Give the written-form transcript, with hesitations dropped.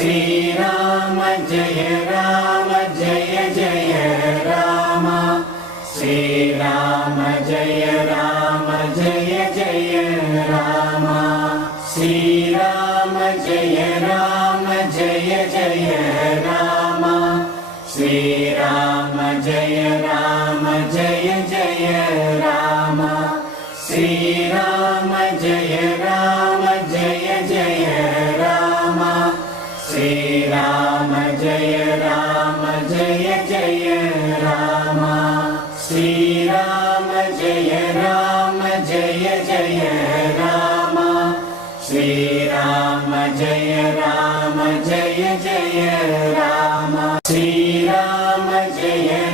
Shriram Jai Jai Ram Shriram Jai Jai Ram Shriram Jai Jai Ram Shriram Jai Jai Ram Shriram Jai Jai Ram Shriram Jai Jai Ram Shriram Jai Jai Ram Shriram Jai Jai Ram Shriram Jai